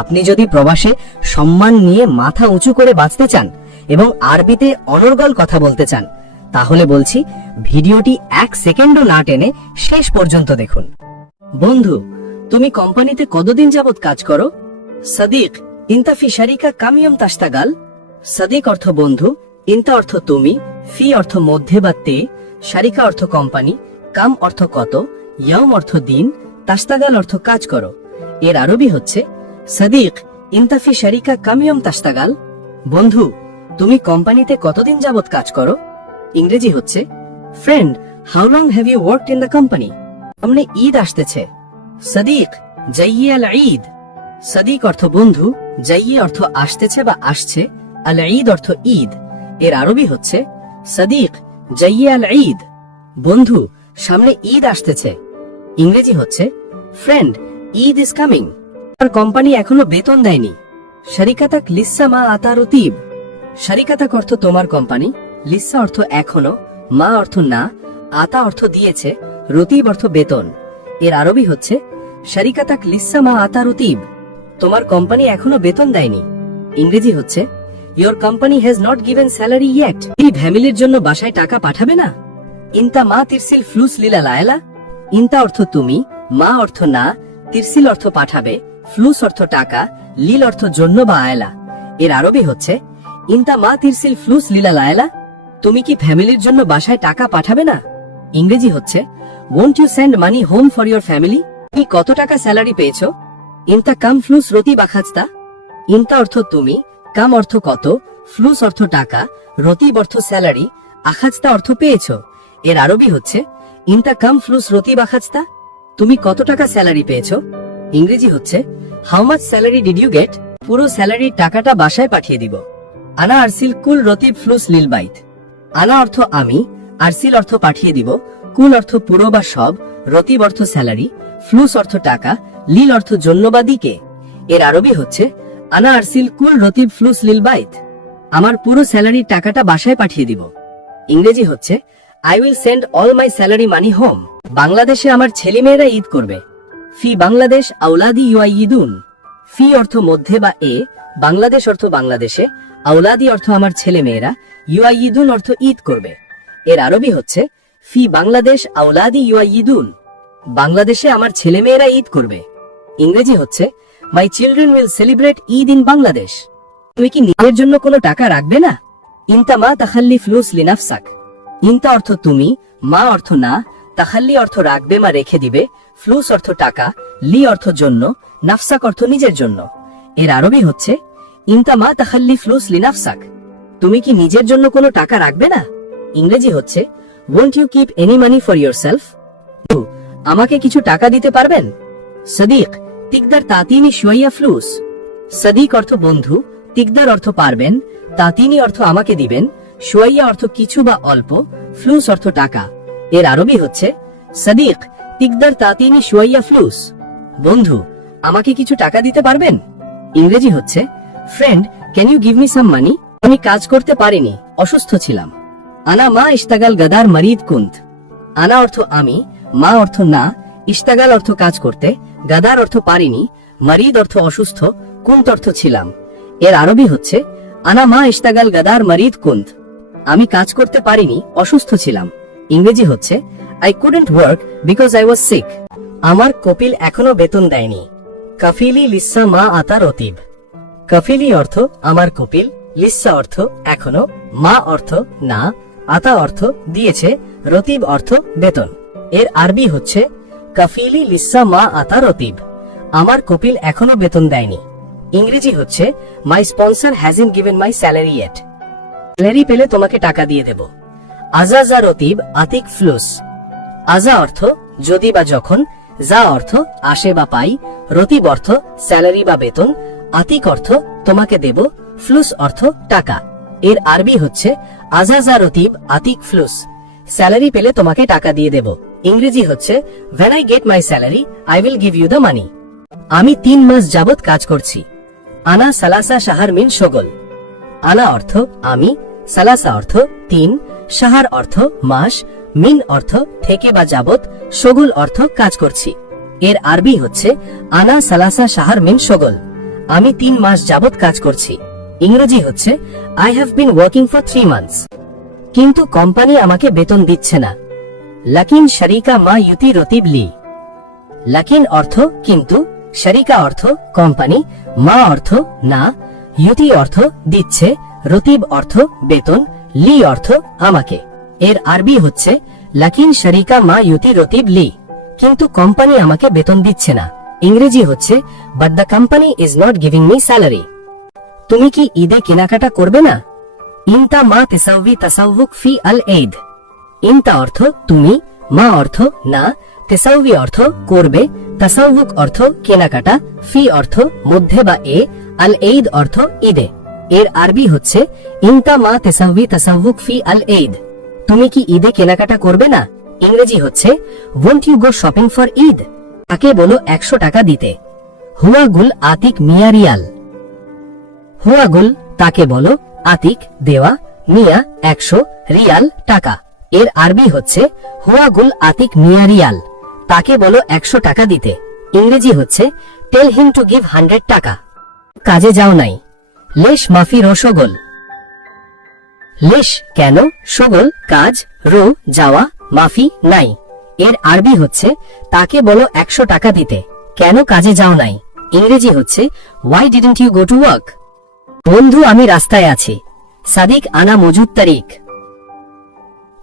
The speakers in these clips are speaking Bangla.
আপনি যদি প্রবাসে সম্মান নিয়ে মাথা উঁচু করে বাঁচতে চান এবং আরবিতে অনর্গল কথা বলতে চান, তাহলে বলছি ভিডিওটি 1 সেকেন্ডও না টেনে শেষ পর্যন্ত দেখুন। বন্ধু, তুমি কোম্পানিতে কতদিন যাবত কাজ করো? সদিক, ইনতা ফি শারিকা কাম ইয়াম তাশতাগাল? সদিক অর্থ বন্ধু, ইনতা অর্থ তুমি, ফি অর্থ মধ্যে বা তে, শারিকা অর্থ কোম্পানি, কাম অর্থ কত, ইয়াম অর্থ দিন, তাশতাগাল অর্থ কাজ করো। এর আরবি হচ্ছে সদিক, ইনতা ফি শারিকা কাম ইয়াম তাশতাগাল? বন্ধু, তুমি কোম্পানিতে কতদিন যাবত কাজ করো? ইংরেজি হচ্ছে friend, how long have you worked in the company? সামনে ঈদ আসতেছে। সদিক, জাইয়ে আল ঈদ। সদিক অর্থ বন্ধু, জাইয়ে অর্থ আসতেছে বা আসছে, আল ঈদ অর্থ ঈদ। এর আরবি হচ্ছে সদিক, জাইয়ে আল ঈদ। বন্ধু, সামনে ঈদ আসতেছে। ইংরেজি হচ্ছে ফ্রেন্ড, ঈদ ইজ কামিং। আর কোম্পানি এখনো বেতন দেয়নি। শারিকাতাক লিসা মা আতা রতিব। শারিকাতাক অর্থ তোমার কোম্পানি, লিসা অর্থ এখনো, মা অর্থ না, আতা অর্থ দিয়েছে, রতিব অর্থ বেতন। এর আরবি হচ্ছে শারিকাতাক লিসা মা আতা রতিব। তোমার কোম্পানি এখনো বেতন দেয়নি। ইংরেজি হচ্ছে your company has not given salary yet. এই ফ্যামিলির জন্য বাসায় টাকা পাঠাবে না? ইনতা মা তিরসিল ফ্লুস লিলা লায়লা। ইনতা অর্থ তুমি, মা অর্থ না, তিরসিল অর্থ পাঠাবে, ফ্লুস অর্থ টাকা, লিল অর্থ জন্য বা আয়লা। এর আরবি হচ্ছে ইনতা মা তিরসিল ফ্লুস লিলা লায়লা। তুমি কি ফ্যামিলির জন্য বাসায় টাকা পাঠাবে না? ইংরেজি হচ্ছে won't you send money home for your family? তুমি কত টাকা স্যালারি পেয়েছো? ইনতা কাম ফ্লুস রতি বাখাজতা। ইনতা অর্থ তুমি, কাম অর্থ কত, ফ্লুস অর্থ টাকা, রতিব অর্থ স্যালারি, আখাজতা অর্থ পেয়েছো। এর আরবি হচ্ছে ইনতা কাম ফ্লুস রতি বাখাজতা। তুমি কত টাকা স্যালারি পেয়েছো? ইংরেজি হচ্ছে how much salary did you get? পুরো স্যালারির টাকাটা বাসায় পাঠিয়ে দিব। আনা আরসিল কুল রতিব ফ্লুস লিল বাইত। আনা অর্থ আমি, আরসিল অর্থ পাঠিয়ে দিব, কুল অর্থ পুরো বা সব, রতিব অর্থ স্যালারি, ফ্লুস অর্থ টাকা, লিল অর্থ জন্য বা দিকে। এর আরবি হচ্ছে আনা আরসিল কুল রতিব ফ্লুস লিল বাইত। আমার পুরো স্যালারির টাকাটা বাসায় পাঠিয়ে দিব। ইংরেজি হচ্ছে I will send all my salary money home. বাংলাদেশে আমার ছেলেমেয়েরা ঈদ করবে। ফি বাংলাদেশ আউলাদি ইউআইদুন। ফি অর্থ মধ্যে বা এ, বাংলাদেশ অর্থ বাংলাদেশে, আউলাদি অর্থ আমার ছেলেমেয়েরা, ইউআইদুন অর্থ ঈদ করবে। এর আরবি হচ্ছে ফি বাংলাদেশ আউলাদি ইউআইদুন। বাংলাদেশে আমার ছেলেমেয়েরা ঈদ করবে। ইংরেজি হচ্ছে my children will celebrate Eid in Bangladesh. তুমি কি নিজের জন্য কোনো টাকা রাখবে না? ইনতা মা তাখাল্লি ফ্লুস লিনাফসাক। ইনতা অর্থ তুমি, মা অর্থ না, তাখাল্লি অর্থ রাখবে বা রেখে দিবে, ফ্লুস অর্থ টাকা, লি অর্থ জন্য, নাফসাক অর্থ নিজের জন্য। এর আরবি হচ্ছে ইনতা মা তাখাল্লি ফ্লুস লিনাফসাক। তুমি কি নিজের জন্য কোনো টাকা রাখবে না? ইংরেজি হচ্ছে won't you keep any money for yourself? আমাকে কিছু টাকা দিতে পারবেন? সদিক, তিকদার তাতিনি শুয়াইয়া ফ্লুস। সদিক অর্থ বন্ধু, তিকদার অর্থ পারবেন, তাতিনি অর্থ আমাকে দিবেন, শুয়াইয়া অর্থ কিছু বা অল্প, ফ্লুস অর্থ টাকা। এর আরবি হচ্ছে সদিক, তিকদার তাতিনি শুয়াইয়া ফ্লুস। বন্ধু, আমাকে কিছু টাকা দিতে পারবেন? ইংরেজি হচ্ছে friend, can you give me some money? আমি কাজ করতে পারিনি, অসুস্থ ছিলাম। আনা মা ইশতাগাল গাদার মারিদ কুন্ত। আনা অর্থ আমি, মা অর্থ না, ইশতাগাল অর্থ কাজ করতে, গাদার অর্থ পারিনি, মারিদ অর্থ অসুস্থ, কুন্ত অর্থ ছিলাম। এর আরবি হচ্ছে আনা মা ইশতাগাল গাদার মারিদ কুন্ত। আমি কাজ করতে পারিনি, অসুস্থ ছিলাম। ইংরেজি হচ্ছে I couldn't work because I was sick. আমার কপিল এখনো বেতন দেয়নি। কাফিলি লিসা মা আতা রতিব। কাফিলি অর্থ আমার কপিল, লিসা অর্থ এখনো, মা অর্থ না, আতা অর্থ দিয়েছে, রতিব অর্থ বেতন। এর আরবি হচ্ছে কাফিলি লিসা মা আতা রতিব। আমার কপিল এখনো বেতন দেয়নি। ইংরেজি হচ্ছে my sponsor hasn't given my salary yet. Salary পেলে তোমাকে টাকা দিয়ে দেব। আজা যা রতিব আতিক ফ্লুস। আজা অর্থ যদি বা যখন, যা অর্থ আসে বা পাই, রতিব অর্থ স্যালারি বা বেতন, আতিক অর্থ তোমাকে দেব, ফ্লুস অর্থ টাকা। এর আরবি হচ্ছে আজা যা রতিব আতিক ফ্লুস। স্যালারি পেলে তোমাকে টাকা দিয়ে দেব। ইংরেজি হচ্ছে when I get my salary I will give you the money। আমি 3 মাস যাবত কাজ করছি। আনা সালাসা শাহর মিন শগল। আনা অর্থ আমি, সালাসা অর্থ 3, শাহর অর্থ মাস, মিন অর্থ থেকে বা যাবত, শগুল অর্থ কাজ করছি। এর আরবি হচ্ছে আনা সালাসা শাহর মিন শগল। আমি 3 মাস যাবত কাজ করছি। ইংরেজি হচ্ছে I have been working for 3 months. কিন্তু কোম্পানি আমাকে বেতন দিচ্ছে না। লাকিন শরিকা মা ইউতি রতিব লি। লাকিন অর্থ কিন্তু, শরিকা অর্থ কোম্পানি, মা অর্থ না, ইউতি অর্থ দিচ্ছে, রতিব অর্থ বেতন, লি অর্থ আমাকে। এর আরবি হচ্ছে লাকিন শরিকা মা ইউতি রতিব লি। কিন্তু কোম্পানি আমাকে বেতন দিচ্ছে না। ইংরেজি হচ্ছে but the company is not giving me salary. তুমি কি ঈদে কেনাকাটা করবে না? ইনতা মা তেসাউবি তাসাউবুক ফি আল ঈদ। ইনতা অর্থ তুমি, মা অর্থ না, তেসাউবি অর্থ করবে, তাসাউবুক অর্থ কেনাকাটা, ফি অর্থ মধ্যে বা এ, আল ঈদ অর্থ ঈদে। এর আরবি হচ্ছে ইনতা মা তেসাউবি তাসাউবুক ফি আল ঈদ। তুমি কি ঈদে কেনাকাটা করবে না? ইংরেজি হচ্ছে won't you go shopping for Eid. তাকে বলো 100 টাকা দিতে। হুয়া গুল আতিক মিয়া রিয়াল। হুয়া গুল তাকে বলো, আতিক দেওয়া, মিয়া 100, রিয়াল টাকা। এর আরবি হচ্ছে হুয়া গুল আতিক মিয়া রিয়াল। তাকে বলো 100 টাকা দিতে। ইংরেজি হচ্ছে টেল হিম টু গিভ 100 টাকা। কাজে যাও নাই। লেশ মাফি রসগোল। লেশ কেন, সগোল কাজ, রো যাওয়া, মাফি নাই। এর আরবি হচ্ছে তাকে বলো 100 টাকা দিতে। কেন কাজে যাও নাই? ইংরেজি হচ্ছে why didn't you go to work. বন্ধু আমি রাস্তায় আছি। সাদিক আনা মজুদ তারিখ।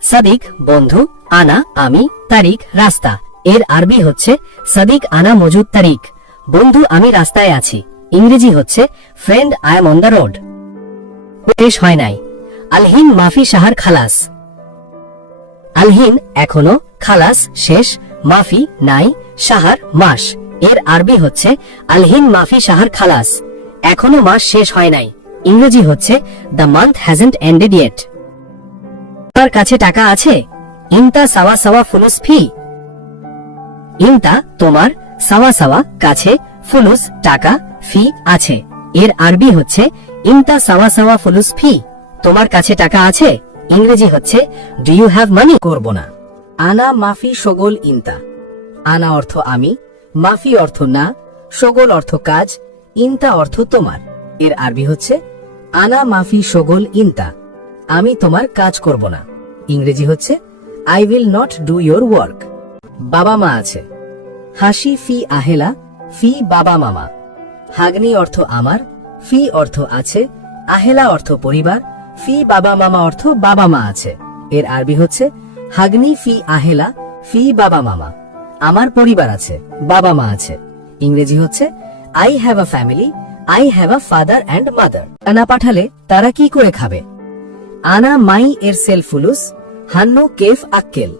সাদিক বন্ধু, আনা আমি, তারিখ রাস্তা। এর আরবি হচ্ছে সাদিক আনা মজুদ তারিখ। বন্ধু আমি রাস্তায় আছি। ইংরেজি হচ্ছে friend I am on the road. শেষ হয় নাই। আলহিন মাফি শাহর খালাস। আলহিন এখনো, খালাস শেষ, মাফি নাই, শাহর মাস। এর আরবি হচ্ছে আলহিন মাফি শাহর খালাস। এখনো মাস শেষ হয় নাই। ইংরেজি হচ্ছে the month hasn't ended yet. তোমার কাছে টাকা আছে? ইনতা সাওয়া সাওয়া ফুলুস ফি। ইনতা তোমার, সাওয়া সাওয়া কাছে, ফুলুস টাকা, ফি আছে। এর আরবি হচ্ছে ইনতা সাওয়া সাওয়া ফুলুস ফি। তোমার কাছে টাকা আছে? ইংরেজি হচ্ছে ডু ইউ হ্যাভ মানি। করব না। আনা মাফি সগোল ইনতা। আনা অর্থ আমি, মাফি অর্থ না, সগোল অর্থ কাজ, ইনতা অর্থ তোমার। এর আরবি হচ্ছে আনা মাফি সগোল ইনতা। আমি তোমার কাজ করব না। ইংরেজি হচ্ছে I will not do your work. বাবা মা আছে। হাসি ফি আহেলা, ফি বাবা মামা। হাগনি অর্থ আমার, ফি অর্থ আছে, আহেলা অর্থ পরিবার, ফি বাবা মামা অর্থ বাবা মা আছে। এর আরবি হচ্ছে হাগনি ফি আহেলা, ফি বাবা মামা। আমার পরিবার আছে, বাবা মা আছে। ইংরেজি হচ্ছে I have a family, I have a father and mother. আনা পাঠালে তারা কি করে খাবে? আনা মাই এর সেল ফুলুস, হান্নু কেফ আক্কেল।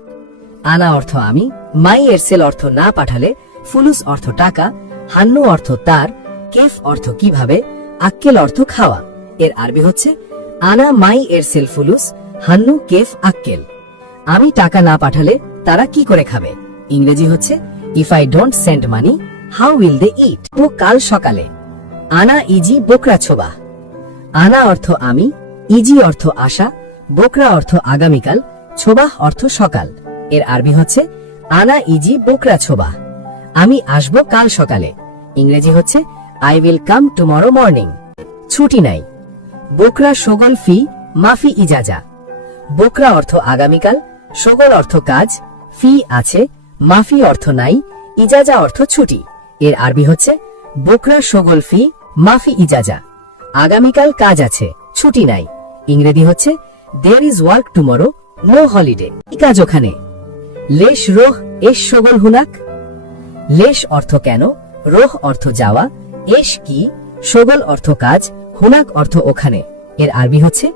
আনা অর্থ আমি, মাই এর সেল অর্থ না পাঠালে, ফুলুস অর্থ টাকা, হান্নু অর্থ তার, কেফ অর্থ কিভাবে, আক্কেল অর্থ খাওয়া। এর আরবি হচ্ছে আনা মাই এর সেল ফুলুস, হান্নু কেফ আক্কেল। আমি টাকা না পাঠালে তারা কি করে খাবে? ইংরেজি হচ্ছে if I don't send money how will they eat. ও কাল সকালে। আনা ইজি বোকরা ছোবা। আনা অর্থ আমি, ইজি অর্থ আশা, বোকরা অর্থ আগামীকাল, ছোবাহ অর্থ সকাল। এর আরবি হচ্ছে আনা ইজি বোকরা ছোবা। আমি আসব কাল সকালে। ইংরেজি হচ্ছে I will come tomorrow morning. ছুটি নাই। বোকরা সগল ফি মাফি ইজাজা। বোকরা অর্থ আগামীকাল, সগল অর্থ কাজ, ফি আছে, মাফি অর্থ নাই, ইজাজা অর্থ ছুটি। এর আরবি হচ্ছে বোকরা সগল ফি মাফি ইজাজা। আগামীকাল কাজ আছে, ছুটি নাই। ইংরেজি হচ্ছে there is work tomorrow, no holiday. কি কাজ ওখানে? লেশ রোহ এস সগল হুনাক। লেশ অর্থ কেন, রোহ অর্থ যাওয়া, এস কি, সগল অর্থ কাজ, হুনাক অর্থ ওখানে। এর আরবি হচ্ছে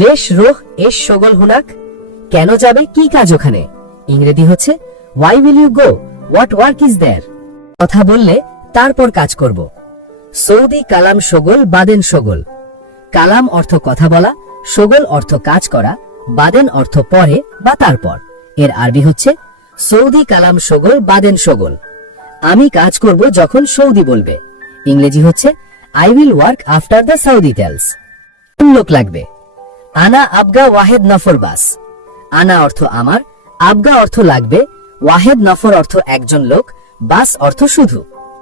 লেশ রোহ এস সগল হুনাক। কেন যাবে, কি কাজ ওখানে? ইংরেজি হচ্ছে why will you go, what work is there. কথা বললে তারপর কাজ করব। সৌদি কালাম সগল বাদেন সগল। কালাম অর্থ কথা বলা, সগল অর্থ কাজ করা, বাদেন অর্থ পরে বা তারপর। এর আরবি হচ্ছে সৌদি কালাম সগল বাদেন সগল। আমি কাজ করব যখন সৌদি বলবে। ইংরেজি হচ্ছে I will work after the Saudi tells. কোন লোক লাগবে? আনা আবগা ওয়াহেদ নফর বাস। আনা অর্থ আমার, আবগা অর্থ লাগবে, ওয়াহেদ নফর অর্থ একজন লোক, বাস অর্থ শুধু।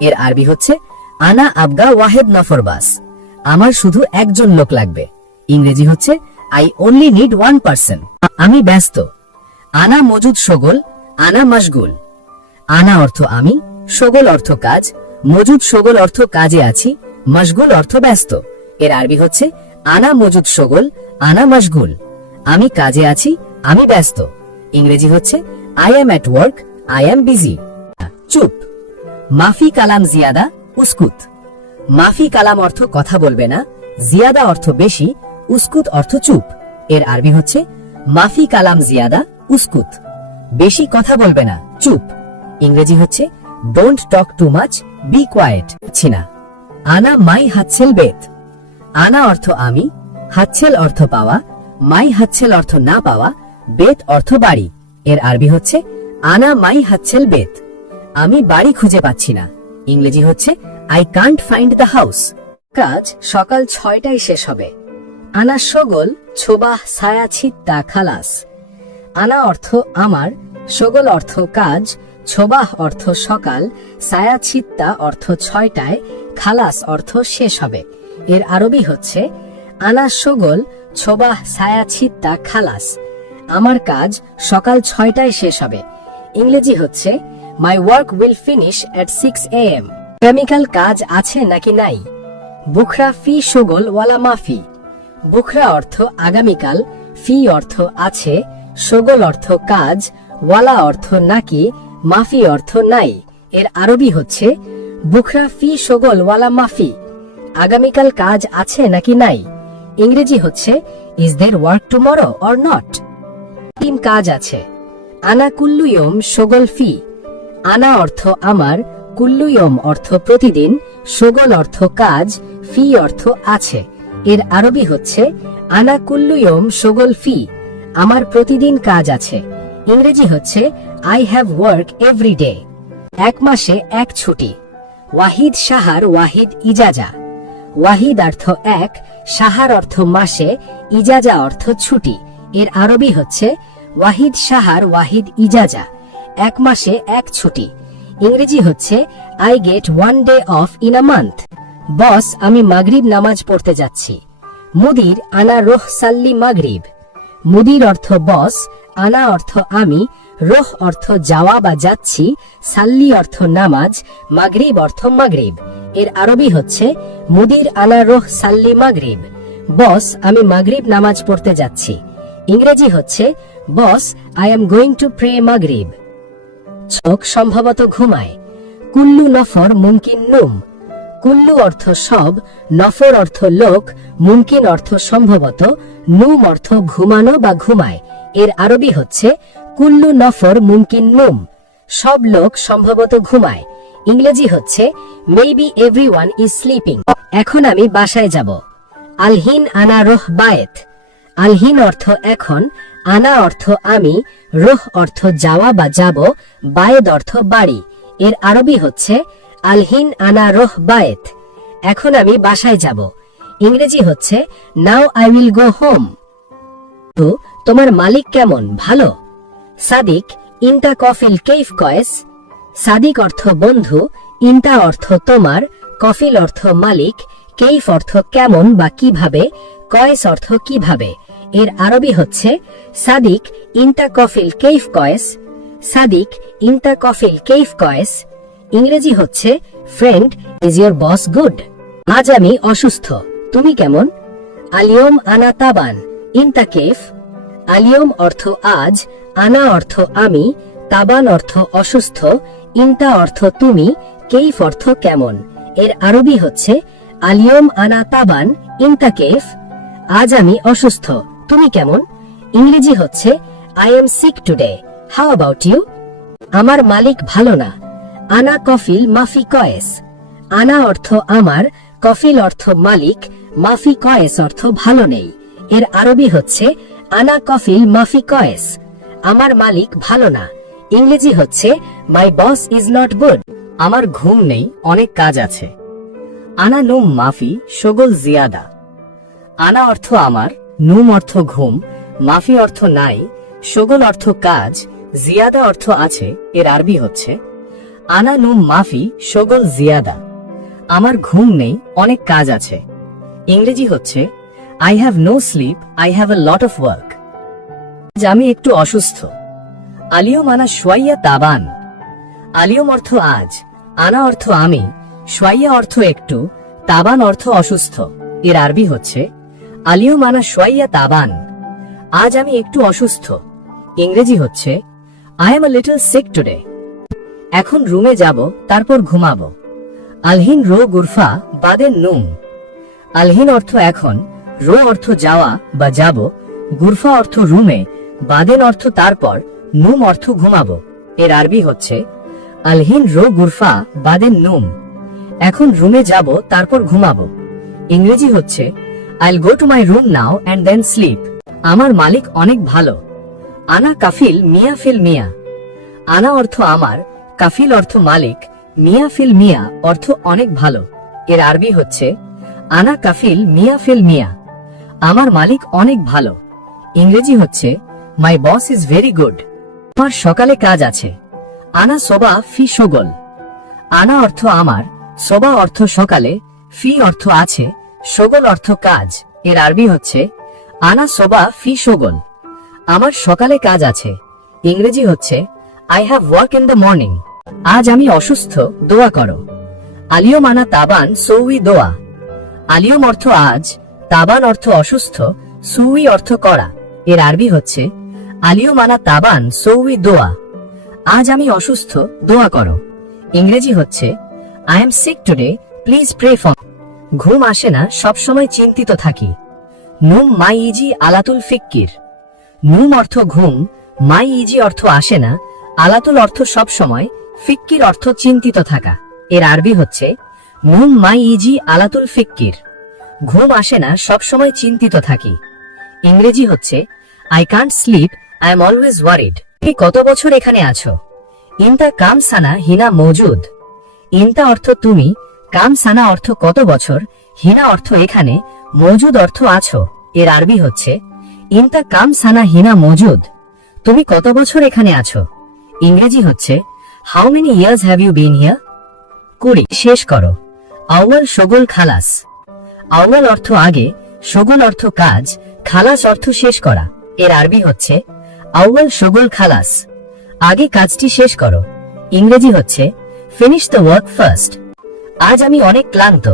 এর আরবি হচ্ছে আনা আবগা ওয়াহেদ নফর বাস, আমার শুধু একজন লোক লাগবে। ইংরেজি হচ্ছে I only need one person. আমি ব্যস্ত। আনা মজুদ শোগল, আনা মশগুল। আনা অর্থ আমি, শোগল অর্থ কাজ, মজুদ শোগল অর্থ কাজে আছি, মশগুল অর্থ ব্যস্ত। এর আরবি হচ্ছে আনা মজুদ শোগল, আনা মশগুল। আমি কাজে আছি, আমি ব্যস্ত। ইংরেজি হচ্ছে I M at work, I am busy. চুপ। মাফি কালাম জিয়াদা উস্কুত। মাফি কালাম অর্থ কথা বলবে না, জিয়াদা অর্থ বেশি, উস্কুত অর্থ চুপ। এর আরবি হচ্ছে মাফি কালাম জিয়াদা উস্কুত। বেশি কথা বলবে না, চুপ। ইংরেজি হচ্ছে don't talk too much, be quiet. ছিনা। আনা মাই হাতছেল বেত। আনা অর্থ আমি, হাতছেল অর্থ পাওয়া, মাই হাতছেল অর্থ না পাওয়া, বেত অর্থ বাড়ি। এর আরবি হচ্ছে আনা মাই হাতছেল বেত। আমি বাড়ি খুঁজে পাচ্ছি না। ইংরেজি হচ্ছে I can't find the house. কাজ সকাল 6টায় শেষ হবে। আনা শোগল ছোবাহ ছায়া ছিত্তা খালাস। আনা অর্থ আমার, শোগল অর্থ কাজ, ছোবাহ অর্থ সকাল, ছায়া ছিত্তা অর্থ 6টায়, খালাস অর্থ শেষ হবে। এর আরবি হচ্ছে আনা শোগল ছোবাহ ছায়া ছিত্তা খালাস। আমার কাজ সকাল 6টায় শেষ হবে। ইংরেজি হচ্ছে my work will finish at 6 AM। আগামীকাল কাজ আছে নাকি নাই? বুখরা ফি শোগল ওয়ালা মাফি। বুখরা অর্থ আগামীকাল, ফি অর্থ আছে, শোগল অর্থ কাজ, ওয়ালা অর্থ নাকি, মাফি অর্থ নাই। এর আরবি হচ্ছে বুখরা ফি শোগল ওয়ালা মাফি। আগামীকাল কাজ আছে নাকি নাই। ইংরেজি হচ্ছে is there work tomorrow or not. Team কাজ আছে। আনা কুল্লু ইয়ম শোগল ফি। আনা অর্থ আমার, কুল্লু ইয়ম অর্থ প্রতিদিন, শোগল অর্থ কাজ, ফি অর্থ আছে। এর আরবি হচ্ছে আনা কুল্লু ইয়ম শোগল ফি। আমার প্রতিদিন কাজ আছে। ইংরেজি হচ্ছে I have work every day. এক মাসে এক ছুটি। ওয়াহিদ সাহার ওয়াহিদ ইজাজা। ওয়াহিদ অর্থ এক, সাহার অর্থ মাসে, ইজাজা অর্থ ছুটি। এর আরবি হচ্ছে ওয়াহিদ সাহার ওয়াহিদ ইজাজা। এক মাসে এক ছুটি। ইংরেজি হচ্ছে I get one day off in a month. Boss আমি মাগরিব নামাজ পড়তে যাচ্ছি। মুদির আনা রোহ সাল্লি মাগরিব। মুদির অর্থ বস, আনা অর্থ আমি, রোহ অর্থ যাওয়া বা যাচ্ছি, সাল্লি অর্থ নামাজ, মাগরিব অর্থ মাগরিব। এর আরবি হচ্ছে মুদির আনা রোহ সাল্লি মাগরিব। বস আমি মাগরিব নামাজ পড়তে যাচ্ছি। ইংরেজি হচ্ছে boss I am going to pray Maghrib. চোখ সম্ভবত ঘুমায়। কুল্লু নফর মুমকিন নুম। কুল্লু অর্থ সব, নফর অর্থ লোক, মুমকিন অর্থ সম্ভবত, নুম অর্থ ঘুমানো বা ঘুমায়। এর আরবি হচ্ছে কুল্লু নফর মুমকিন নুম। সব লোক সম্ভবত ঘুমায়। ইংরেজি হচ্ছে মেবি এভরিওয়ান ইজ স্লিপিং। এখন আমি বাসায় যাব। আলহিন আনা রোহ বায়েত। আলহিন অর্থ এখন, আনা অর্থ আমি, রোহ অর্থ যাওয়া বা যাব, বায়েদ অর্থ বাড়ি। এর আরবি হচ্ছে আলহিন আনা রোহ বায়েত। এখন আমি বাসায় যাব। ইংরেজি হচ্ছে now I will go home. তো তোমার মালিক কেমন, ভালো? সাদিক ইনতা কফিল কেইফ কয়েস। সাদিক অর্থ বন্ধু, ইনতা অর্থ তোমার, কফিল অর্থ মালিক, কেইফ অর্থ কেমন বা কিভাবে, কয়েস অর্থ কিভাবে। এর আরবি হচ্ছে সাদিক ইনতা কফিল কেইফ কয়েস। সাদিক ইনতা কফিল কেইফ কয়েস। ইংরেজি হচ্ছে friend is your boss good. আজ আমি অসুস্থ, তুমি কেমন? আলিয়ম আনা তাবান ইনতা কেফ। আলিয়ম অর্থ আজ, আনা অর্থ আমি, তাবান অর্থ অসুস্থ, ইনতা অর্থ তুমি, কেইফ অর্থ কেমন। এর আরবি হচ্ছে আলিয়ম আনা তাবান ইনতা কেফ। আজ আমি অসুস্থ, তুমি কেমন? ইংরেজি হচ্ছে I am sick today, how about you? আমার মালিক ভালো না। আনা কফিল মাফি কয়েস। আনা অর্থ আমার, কফিল অর্থ মালিক, মাফি কয়েস অর্থ ভালো নেই। এর আরবি হচ্ছে আনা কফিল মাফি কয়েস। আমার মালিক ভালো না। ইংরেজি হচ্ছে মাই বস ইজ নট গুড। আমার ঘুম নেই, অনেক কাজ আছে। আনা নুম মাফি শোগল জিয়াদা। আনা অর্থ আমার, নুম অর্থ ঘুম, মাফি অর্থ নাই, শোগল অর্থ কাজ, জিয়াদা অর্থ আছে। এর আরবি হচ্ছে আনা নুম মাফি শোগল জিয়াদা। আমার ঘুম নেই, অনেক কাজ আছে। ইংরেজি হচ্ছে I have no sleep, I have a lot of work. আজ আমি একটু অসুস্থ। আলিয়ম আনা শোয়াইয়া তাবান। আলিয়ম অর্থ আজ, আনা অর্থ আমি, শোয়াইয়া অর্থ একটু, তাবান অর্থ অসুস্থ। এর আরবি হচ্ছে আলিয়ম আনা শোয়াইয়া তাবান। আজ আমি একটু অসুস্থ। ইংরেজি হচ্ছে I am a little sick today. এখন রুমে যাব, তারপর ঘুমাবো। আলহিন রো গুরফা বাদেন নুম। আলহিন অর্থ এখন, রো অর্থ যাওয়া বা যাব, গুরফা অর্থ রুমে, বাদেন অর্থ তারপর, নুম অর্থ ঘুমাবো। এর আরবি হচ্ছে আলহিন রো গুরফা বাদেন নুম। এখন রুমে যাব, তারপর ঘুমাবো। ইংরেজি হচ্ছে I'll go to my room now and then sleep. আমার মালিক অনেক ভালো। আনা কাফিল মিয়া ফিল মিয়া। আনা অর্থ আমার, কাফিল অর্থ মালিক, মিয়া ফিল মিয়া অর্থ অনেক ভালো। এর আরবি হচ্ছে আনা কাফিল মিয়া ফিল মিয়া। আমার মালিক অনেক ভালো। ইংরেজি হচ্ছে মাই বস ইজ ভেরি গুড। আমার সকালে কাজ আছে। আনা সোবা ফি শোগল। আনা অর্থ আমার, সোবা অর্থ সকালে, ফি অর্থ আছে, শোগল অর্থ কাজ। এর আরবি হচ্ছে আনা সোবা ফি শোগল। আমার সকালে কাজ আছে। ইংরেজি হচ্ছে I have work in the morning. আজ আমি অসুস্থ, দোয়া করো। আলিয়ম আনা তাবান সৌই দোয়া। আলিয়ম অর্থ আজ, তাবান অর্থ অসুস্থ, সুই অর্থ করা। এর আরবি হচ্ছে আলিয়ম আনা তাবান সৌই দোয়া। আজ আমি অসুস্থ, দোয়া করো। ইংরেজি হচ্ছে I am sick today, please pray for. ঘুম আসে না, সবসময় চিন্তিত থাকি। নুম মাই ইজি আলাতুল ফিক্কির। নুম অর্থ ঘুম, মাই ইজি অর্থ আসে না, আলাতুল অর্থ সবসময়, ফিক্কির অর্থ চিন্তিত থাকা। এর আরবি হচ্ছে নুম মাই ইজি আলাতুল ফিক্কির। ঘুম আসে না, সবসময় চিন্তিত থাকি। ইংরেজি হচ্ছে I can't slip, I am always worried. তুমি কত বছর এখানে আছো? ইনতা কাম সানা হিনা মৌজুদ। ইনতা অর্থ তুমি, কাম সানা অর্থ কত বছর, হিনা অর্থ এখানে, মৌজুদ অর্থ আছো। এর আরবি হচ্ছে ইনতা কাম সানা হিনা মৌজুদ। তুমি কত বছর এখানে আছো? ইংরেজি হচ্ছে how many years have you been here? 20। শেষ করো। আউয়াল শোগল খালাস। আউয়াল অর্থ আগে, শোগল অর্থ কাজ, খালাস অর্থ শেষ করা। এর আরবি হচ্ছে আউয়াল শোগল খালাস। আগে কাজটি শেষ করো। ইংরেজি হচ্ছে ফিনিশ দ্য ওয়ার্ক ফার্স্ট। আজ আমি অনেক ক্লান্ত।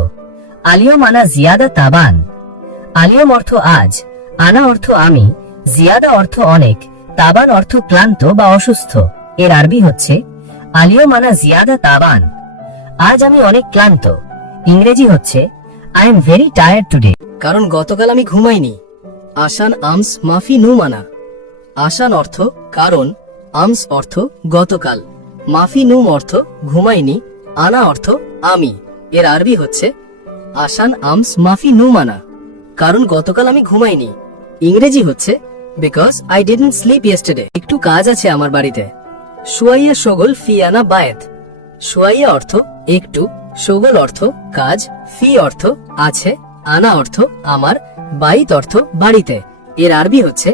আলিয়ম আনা জিয়াদা তাবান। আলিয়ম অর্থ আজ, আনা অর্থ আমি, জিয়াদা অর্থ অনেক, তাবান অর্থ ক্লান্ত বা অসুস্থ। এর আরবি হচ্ছে আলিয়ম আনা জিয়াদা তাবান। আজ আমি অনেক ক্লান্ত। ইংরেজি হচ্ছে I am very tired today. কারণ গতকাল আমি ঘুমাইনি। আসান আমস মাফি নু মানা। আসান অর্থ কারণ, আমস অর্থ গতকাল, মাফি নুম অর্থ ঘুমাইনি, আনা অর্থ আমি। এর আরবি হচ্ছে আসান আমস মাফি নু মানা। কারণ গতকাল আমি ঘুমাইনি। ইংরেজি হচ্ছে because I didn't sleep yesterday. একটু কাজ আছে আমার বাড়িতে। শুয়াইয়া শোগল ফি আনা বায়েত। শুয়াইয়া অর্থ একটু, শোগল অর্থ কাজ, ফি অর্থ আছে, আনা অর্থ আমার, বাইত অর্থ বাড়িতে। এর আরবি হচ্ছে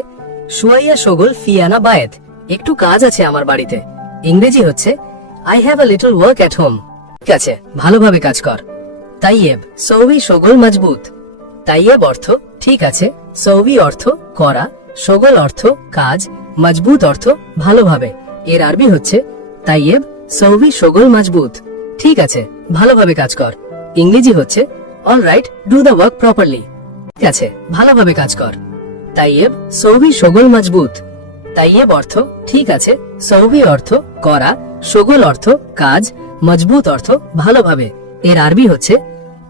শুয়াইয়া শোগল ফি আনা বায়েত। একটু কাজ আছে আমার বাড়িতে। ইংরেজি হচ্ছে I have a little work at home. ঠিক আছে, ভালোভাবে কাজ কর। তাইয়েব সৌবি শোগল মজবুত। তাইয়েব অর্থ ঠিক আছে, সৌবি অর্থ করা, শোগল অর্থ কাজ, মজবুত অর্থ ভালোভাবে। এর আরবি হচ্ছে তাইয়েব সৌবি শোগল মজবুত। ঠিক আছে, ভালোভাবে কাজ কর। ইংরেজি হচ্ছে all right, do the work properly. ঠিক আছে, ভালোভাবে কাজ কর। তাইয়েব সৌবি শোগল মজবুত। তাইয়েব অর্থ ঠিক আছে, সৌবি অর্থ করা, শোগল অর্থ কাজ, মজবুত অর্থ ভালোভাবে। এর আরবি হচ্ছে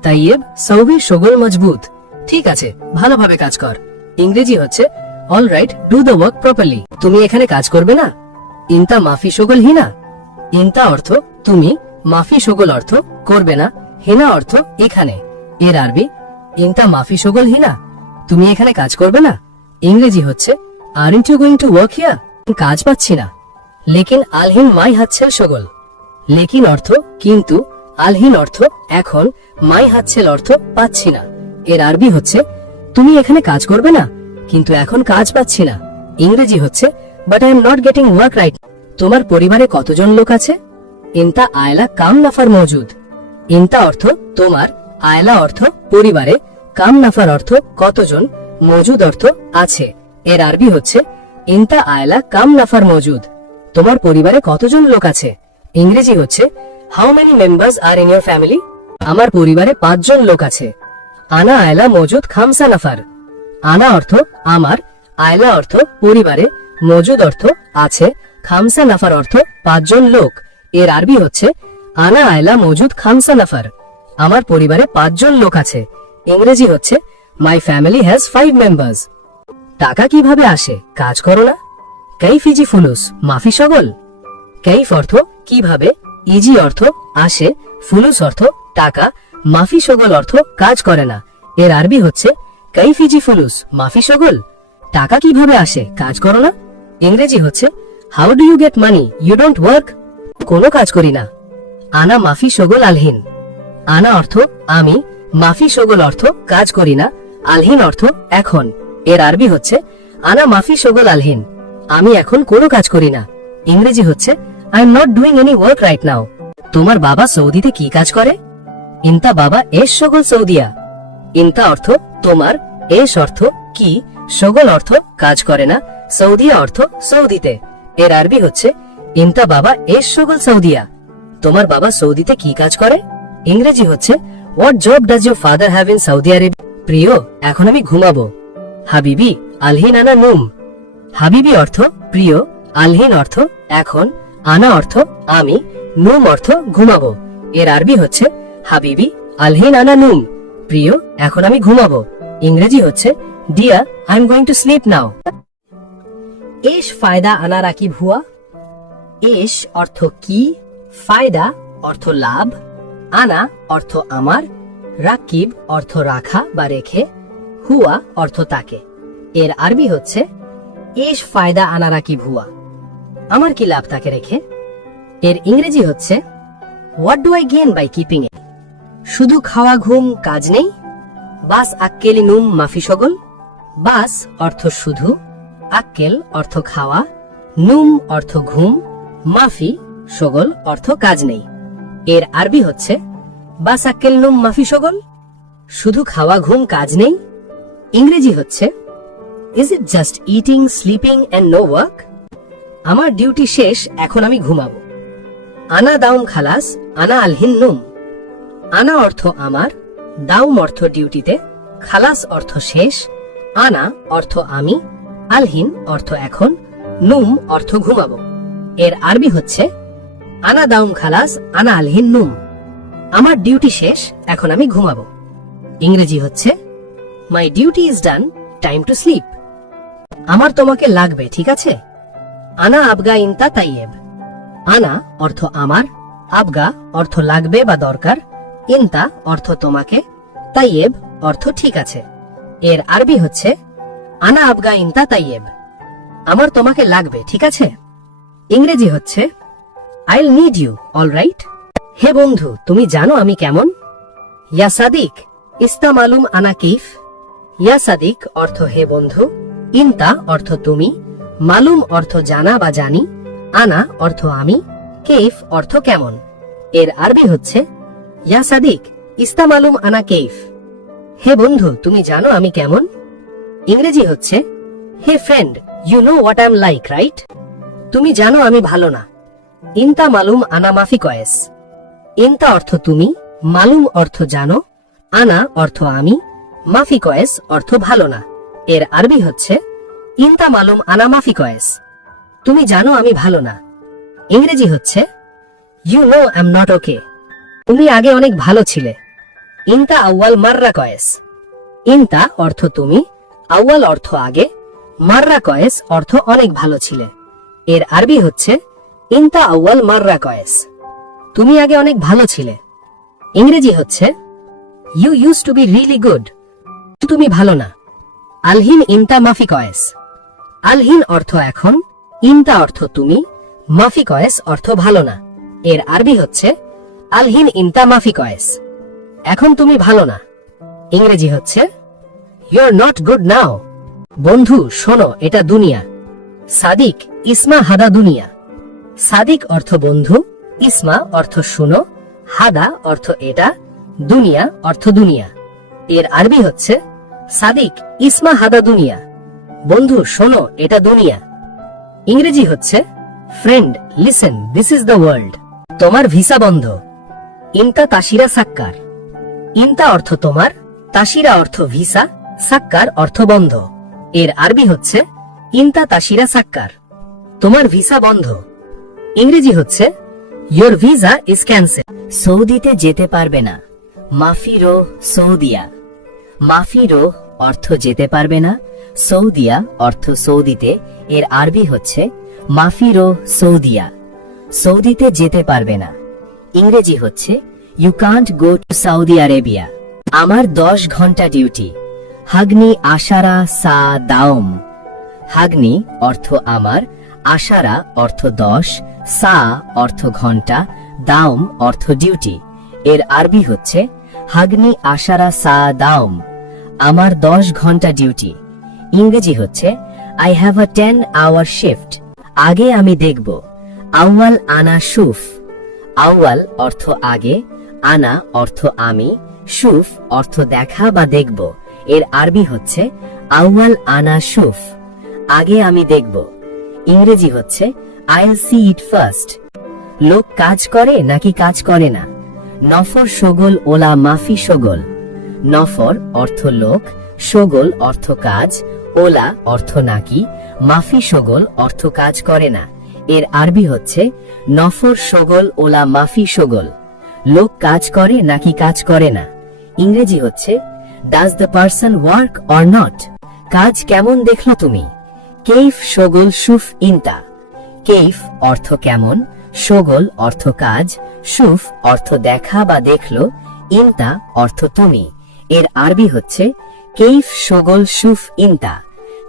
তাইয়েব সৌবি শোগল মজবুত। ঠিক আছে, ভালোভাবে কাজ কর। ইংরেজি হচ্ছে all right, do the work properly. তুমি এখানে কাজ করবে না? ইনতা মাফি শোগল হিনা। ইনতা অর্থ তুমি, মাফি শোগল অর্থ করবে না, হিনা অর্থ এখানে। এর আরবি ইনতা মাফি শোগল হিনা। তুমি এখানে কাজ করবে না? ইংরেজি হচ্ছে aren't you going to work here? কাজ পাচ্ছি না। লেকিন আলহিন মাই হাতছেল শোগল। লেকিন অর্থ কিন্তু, আলহিন অর্থ এখন, মাই হাতছেল অর্থ পাচ্ছি না। এর আরবি হচ্ছে তুমি এখানে কাজ করবে না, কিন্তু এখন কাজ পাচ্ছি না। ইংরেজি হচ্ছে but I am not getting work right. তোমার পরিবারে কতজন লোক আছে? ইনতা আয়লা কাম নাফার মজুদ। ইনতা অর্থ তোমার, আয়লা অর্থ পরিবারে, কাম নাফার অর্থ কতজন, মজুদ অর্থ আছে। এর আরবি হচ্ছে ইনতা আয়লা কাম নাফার মজুদ। তোমার পরিবারে কতজন লোক আছে? ইংরেজি হচ্ছে how many members are in your family? আমার পরিবারে 5 জন লোক আছে। আনা আয়লা মজুদ খামসা নাফার। আনা অর্থ আমার, আয়লা অর্থ পরিবারে, মজুদ অর্থ আছে, খামসা নাফার অর্থ 5 জন লোক। এর আরবি হচ্ছে আনা আয়লা মজুদ খামসা নাফার। আমার পরিবারে 5 জন লোক আছে। ইংরেজি হচ্ছে মাই ফ্যামিলি হ্যাজ 5 মেম্বার্স। টাকা কিভাবে আসে? কাজ করো না? কাইফ ইজি ফুলুস মাফি সগল। কাইফ অর্থ কিভাবে, ইজি অর্থ আসে, ফুলুস অর্থ টাকা, মাফি সগল অর্থ কাজ করে না। এর আরবি হচ্ছে কাইফ ইজি ফুলুস মাফি সগল। টাকা কিভাবে আসে? কাজ করো না? ইংরেজি হচ্ছে how do you get money you don't work. কোনো কাজ করি না। আনা মাফি সগল আলহিন। আনা অর্থ আমি, মাফি সগল অর্থ কাজ করি না, আলহিন অর্থ এখন। এর আরবি হচ্ছে আনা মাফি সগল আলহিন। আমি এখন কোনো কাজ করি না। ইংরেজি হচ্ছে I am not doing any work right now. তোমার বাবা সৌদিতে কি কাজ করে? ইনতা বাবা এস সগল সৌদিয়া। ইনতা অর্থ তোমার, এস অর্থ কি, সগল অর্থ কাজ করে না, সৌদিয়া অর্থ সৌদিতে। এর আরবি হচ্ছে ইনতা বাবা এস সগল সৌদিয়া। তোমার বাবা সৌদিতে কি কাজ করে? ইংরেজি হচ্ছে what job does your father have in Saudi Arab? প্রিয়, এখন আমি ঘুমাবো। হাবিবি আলহিন আনা নুম। হাবিবি অর্থ প্রিয়, আলহিন অর্থ এখন, আনা অর্থ আমি, নুম অর্থ ঘুমাবো। এর আরবি হচ্ছে হাবিবি আলহিন আনা নুম। প্রিয়, এখন আমি ঘুমাবো। ইংরেজি হচ্ছে deer I am going to sleep now. এশ ফায়দা আনা রাকিব হুয়া। এশ অর্থ কি, ফায়দা অর্থ লাভ, আনা অর্থ আমার, রাকিব অর্থ রাখা বা রেখে, হুয়া অর্থ তাকে। এর আরবি হচ্ছে এশ ফায়দা আনা রাকিব হুয়া। আমার কি লাভ তাকে রেখে? এর ইংরেজি হচ্ছে what do I gain by keeping it? শুধু খাওয়া ঘুম কাজ নেই? বাস আক্কেলি নুম মাফি সগল। বাস অর্থ শুধু, আক্কেল অর্থ খাওয়া, নুম অর্থ ঘুম, মাফি সগল অর্থ কাজ নেই। এর আরবি হচ্ছে বাস আক্কেল নুম মাফি সগল। শুধু খাওয়া ঘুম কাজ নেই। ইংরেজি হচ্ছে is it just eating sleeping and no work? আমার ডিউটি শেষ, এখন আমি ঘুমাবো। আনা দাউম খালাস আনা আলহিন নুম। আনা অর্থ আমার, দাউম অর্থ ডিউটিতে, খালাস অর্থ শেষ, আনা অর্থ আমি, আলহিন অর্থ এখন, নুম অর্থ ঘুমাবো। এর আরবি হচ্ছে আনা দাউম খালাস আনা আলহিন নুম। আমার ডিউটি শেষ, এখন আমি ঘুমাবো। ইংরেজি হচ্ছে my duty is done, time to sleep. আমার তোমাকে লাগবে, ঠিক আছে? আনা আবগা ইনতা তাইয়েব। আনা অর্থ আমার, আবগা অর্থ লাগবে বা দরকার, ইনতা অর্থ তোমাকে, তাইয়েব অর্থ ঠিক আছে। এর আরবি হচ্ছে আনা আবগা ইনতা তাইয়েব। আমার তোমাকে লাগবে, ঠিক আছে? ইংরেজি হচ্ছে আইল নিড ইউ, অলরাইট। হে বন্ধু, তুমি জানো আমি কেমন? ইয়া সাদিক ইস্তা মালুম আনা কেইফ। ইয়া সাদিক অর্থ হে বন্ধু, ইনতা অর্থ তুমি, মালুম অর্থ জানা বা জানি, আনা অর্থ আমি, কেইফ অর্থ কেমন। এর আরবি হচ্ছে ইয়া সাদিক ইস্তা মালুম আনা কেইফ। হে বন্ধু, তুমি জানো আমি কেমন? ইংরেজি হচ্ছে hey friend you know what I am like, right? তুমি জানো আমি ভালো না। ইনতা মালুম আনা মাফি কয়েস। ইনতা অর্থ তুমি, মালুম অর্থ জানো, আনা অর্থ আমি, মাফি কয়েস অর্থ ভালো না। এর আরবি হচ্ছে ইনতা মালুম আনা মাফি কয়েস। তুমি জানো আমি ভালো না। ইংরেজি হচ্ছে you know I am not okay. তুমি আগে অনেক ভালো ছিলে। ইনতা আউয়াল মাররা কয়েস। ইনতা অর্থ তুমি, আউয়াল অর্থ আগে, মাররা কয়েস অর্থ অনেক ভালো ছিলে। এর আরবি হচ্ছে ইনতা আউয়াল মাররা কয়েস। তুমি আগে অনেক ভালো ছিলে। ইংরেজি হচ্ছে you used to be really good. তুমি ভালো না। আলহিন ইনতা মাফি কয়েস। আলহিন অর্থ এখন, ইনতা অর্থ তুমি, মাফি কয়েস অর্থ ভালো না। এর আরবি হচ্ছে আলহিন ইনতা মাফি কয়েস। এখন তুমি ভালো না। ইংরেজি হচ্ছে you are not good now. বন্ধু শোনো, এটা দুনিয়া। সাদিক ইসমা হাদা দুনিয়া। সাদিক অর্থ বন্ধু, ইসমা অর্থ শুনো, হাদা অর্থ এটা, দুনিয়া অর্থ দুনিয়া। এর আরবি হচ্ছে সাদিক ইসমা হাদা দুনিয়া, বন্ধু শোনো এটা দুনিয়া। ইংরেজি হচ্ছে friend listen this is the world. তোমার ভিসা বন্ধ। ইনতা তাসিরা সাক্কার। ইনতা অর্থ তোমার, তাসিরা অর্থ ভিসা, সাক্কার অর্থ বন্ধ। এর আরবি হচ্ছে ইনতা তাসিরা সাক্কার, তোমার ভিসা বন্ধ। ইংরেজি হচ্ছে ইয়োর ভিসা ইজ ক্যান্সেল। সৌদিতে যেতে পারবে না। মাফিরো সৌদিয়া। মাফিরো অর্থ যেতে পারবে না, সৌদিয়া অর্থ সৌদিতে। এর আরবি হচ্ছে মাফিরো সৌদিয়া, সৌদিতে যেতে পারবে না। ইংরেজি হচ্ছে you can't go to Saudi Arabia. আমার 10 ঘন্টা ডিউটি। হাগনি আশারা সা দাওম। হাগনি অর্থ আমার, আশারা অর্থ 10, সা অর্থ ঘন্টা, দাওম অর্থ ডিউটি। এর আরবি হচ্ছে হাগনি আশারা সা দাওম, আমার 10 ঘন্টা ডিউটি। ইংরেজি হচ্ছে I have a 10 hour shift. আগে আমি দেখব। আউয়াল আনা শুফ। আউয়াল অর্থ আগে, আনা অর্থ আমি, শুফ অর্থ দেখা বা দেখব। এর আরবি হচ্ছে আউয়াল আনা শুফ, আগে আমি দেখব। ইংরেজি হচ্ছে আইল সি ইট ফার্স্ট। লোক কাজ করে নাকি কাজ করে না। নফর শোগল ওলা মাফি শোগল। নফর অর্থ লোক, শোগল অর্থ কাজ, ওলা অর্থ নাকি, মাফি শোগল অর্থ কাজ করে না। এর আরবি হচ্ছে নফর শোগল ওলা মাফি শোগল, লোক কাজ করে নাকি কাজ করে না। ইংরেজি হচ্ছে does the person work or not, কাজ কেমন দেখলো তুমি। কেইফ শোগল শুফ ইনতা। কেইফ অর্থ কেমন, শোগল অর্থ কাজ, শুফ অর্থ দেখা বা দেখলো, ইনতা অর্থ তুমি। এর আরবি হচ্ছে কেইফ শোগল শুফ ইনতা,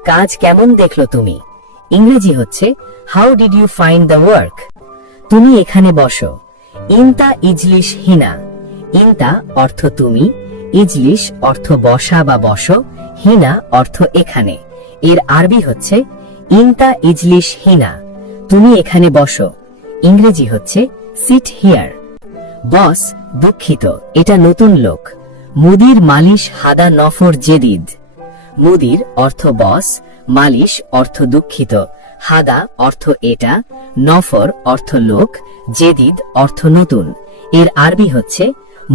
কাজ কেমন দেখলো তুমি। ইংরেজি হচ্ছে how did you find the work, তুমি এখানে বসো। ইনতা ইজলিশ হিনা। ইনতা অর্থ তুমি, ইজলিশ অর্থ বসা বা বসো, হিনা অর্থ এখানে। এর আরবি হচ্ছে ইনতা ইজলিশ হিনা, তুমি এখানে বসো। ইংরেজি হচ্ছে সিট হিয়ার। বস দুঃখিত এটা নতুন লোক। মুদির মালিশ হাদা নফর জেদিদ। মুদির অর্থ বস, মালিশ অর্থ দুঃখিত, হাদা অর্থ এটা, নফর অর্থ লোক, জেদিদ অর্থ নতুন। এর আরবি হচ্ছে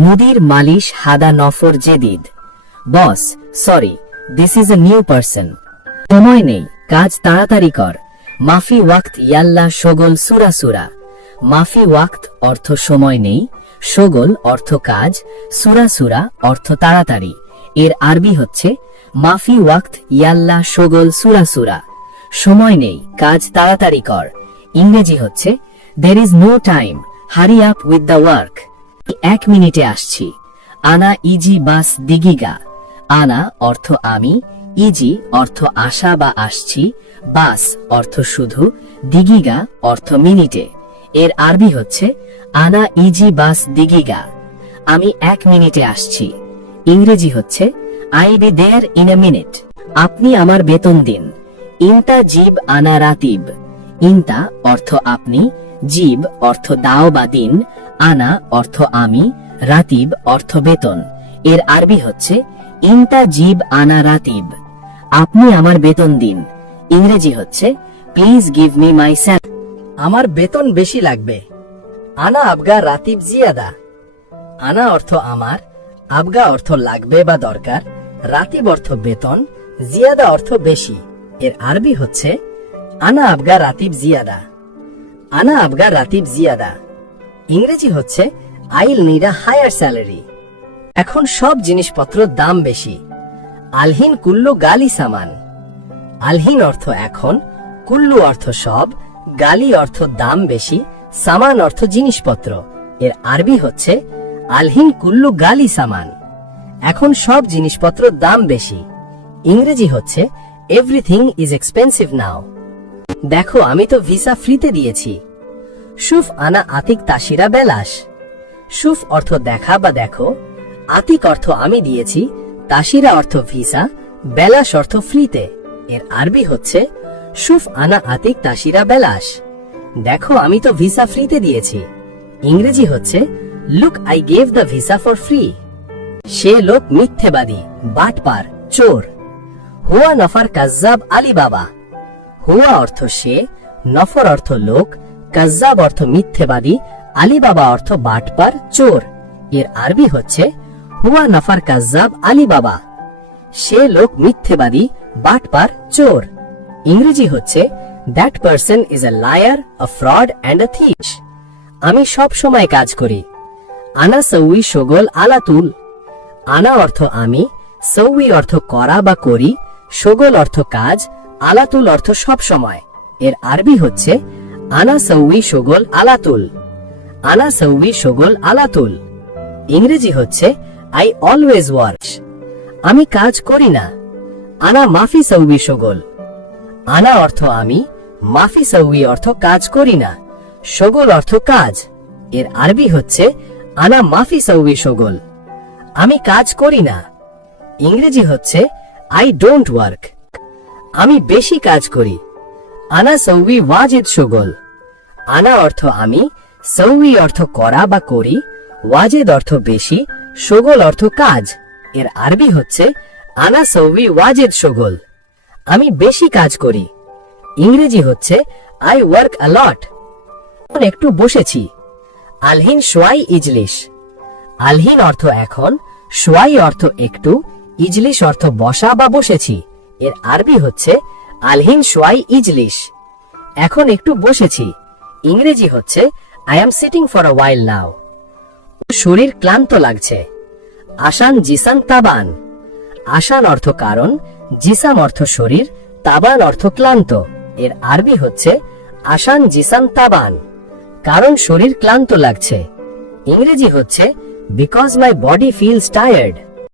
মুদির মালিশ হাদা নফর জেদিদ। Boss sorry this is a new person. সময় নেই, কাজ তাড়াতাড়ি কর। মাফি ওয়াক্ত ইয়াল্লা শোগল সুরা সুরা। মাফি ওয়াক্ত অর্থ সময় নেই, শোগল অর্থ কাজ, সুরা সুরা অর্থ তাড়াতাড়ি। এর আরবি হচ্ছে মাফি ওয়াক্ত ইয়াল্লা শোগল সুরা সুরা, সময় নেই কাজ তাড়াতাড়ি কর। ইংরেজি হচ্ছে there is no time hurry up with the work. 1 মিনিটে আসছি। আনা ইজি বাস দিগিগা। আনা অর্থ আমি, ইজি অর্থ আসা বা আসছি, বাস অর্থ শুধু, দিগিগা অর্থ মিনিটে। এর আরবি হচ্ছে আনা ইজি বাস দিগিগা, আমি 1 মিনিটে আসছি। ইংরেজি হচ্ছে I be there in a minute, আপনি আমার বেতন দিন। ইনতা জিব আনা রাতিব। ইনতা অর্থ আপনি, জিব অর্থ দাও বা দিন, আনা অর্থ আমি, রাতিব অর্থ বেতন। এর আরবি হচ্ছে ইনতা জিব আনা রাতিব, আপনি আমার বেতন দিন। ইংরেজি হচ্ছে please give me my salary, আমার বেতন বেশি লাগবে। আনা আবগা রাতিব জিয়াদা। আনা অর্থ আমার, আবগা অর্থ লাগবে বা দরকার, রাতিব অর্থ বেতন, জিয়াদা অর্থ বেশি। এর আরবি হচ্ছে আনা আবগা রাতিব জিয়াদা। আনা আবগা রাতিব জিয়াদা। ইংরেজি হচ্ছে আইল নিড আ হায়ার স্যালারি। এখন সব জিনিসপত্র দাম বেশি। আলহিন কুল্লু গালি সামান। আলহিন অর্থ এখন, কুল্লু অর্থ সব, গালি অর্থ দাম বেশি, সামান অর্থ জিনিসপত্র। এর আরবি হচ্ছে আলহিন কুল্লু গালি সামান, এখন সব জিনিসপত্র দাম বেশি। ইংরেজি হচ্ছে এভরিথিং ইজ এক্সপেন্সিভ নাও। দেখো আমি তো ভিসা ফ্রিতে দিয়েছি। শুফ আনা আতিক তাসিরা বেলাস। শুফ অর্থ দেখা বা দেখো, আতিক অর্থ আমি দিয়েছি, তাসিরা অর্থ ভিসা, বেলাস অর্থ ফ্রিতে। এর আরবি হচ্ছে শুফ আনা আতিক তাসিরা বেলাস, দেখো আমি তো ভিসা ফ্রিতে দিয়েছি। ইংরেজি হচ্ছে look I gave the visa for free. সে লোক মিথ্যেবাদী, বাটপার, চোর। হুয়া নফর কাজ্জাব আলী বাবা। হুয়া অর্থ সে, নফর অর্থ লোক, কাজ্জাব অর্থ মিথ্যেবাদী, আলী বাবা অর্থ বাটপার, চোর। এর আরবি হচ্ছে হুয়া নফর কাজ্জাব আলী বাবা। সে লোক মিথ্যেবাদী, বাটপার, চোর। ইংরেজি হচ্ছে that person is a liar, a fraud and a thief. আমি সব সময় কাজ করি। আনা সৌই শোগল আলাতুল। আনা অর্থ আমি, সৌই অর্থ করা বা করি, শোগল অর্থ কাজ, আলাতুল অর্থ সব সময়। এর আরবি হচ্ছে আনা সৌই শোগল আলাতুল। আনা সৌই শোগল আলাতুল। ইংরেজি হচ্ছে আই অলওয়েজ ওয়ার্ক। আমি কাজ করি না। আনা মাফি সৌই শোগল। আনা অর্থ আমি, মাফি সৌই অর্থ কাজ করি না, শোগল অর্থ কাজ। এর আরবি হচ্ছে আনা মাফি সৌই শোগল। আমি কাজ করি না। ইংরেজি হচ্ছে আই ডোন্ট ওয়ার্ক। আমি বেশি কাজ করি। আনা সৌই ওয়াজিদ শোগল। আনা অর্থ আমি, সৌই অর্থ করা বা করি, ওয়াজিদ অর্থ বেশি, শোগল অর্থ কাজ। এর আরবি হচ্ছে আনা সৌই ওয়াজিদ শোগল। আমি বেশি কাজ করি। ইংরেজি হচ্ছে আই ওয়ার্ক আ লট। একটু বসেছি। আলহিন শোয়াই ইজলিশ। আলহিন অর্থ এখন, শোয়াই অর্থ একটু, ইজলিশ অর্থ বসা বা বসেছি। এর আরবি হচ্ছে আলহিন শোয়াই ইজলিশ। এখন একটু বসেছি। ইংরেজি হচ্ছে I am sitting for a while now. শরীর ক্লান্ত লাগছে। আসান জিসান তাবান। আসান অর্থ কারণ, জিসাম অর্থ শরীর, তাবান অর্থ ক্লান্ত। এর আরবি হচ্ছে আসান জিসান তাবান। কারণ শরীর ক্লান্ত লাগছে। ইংরেজি হচ্ছে because my body feels tired.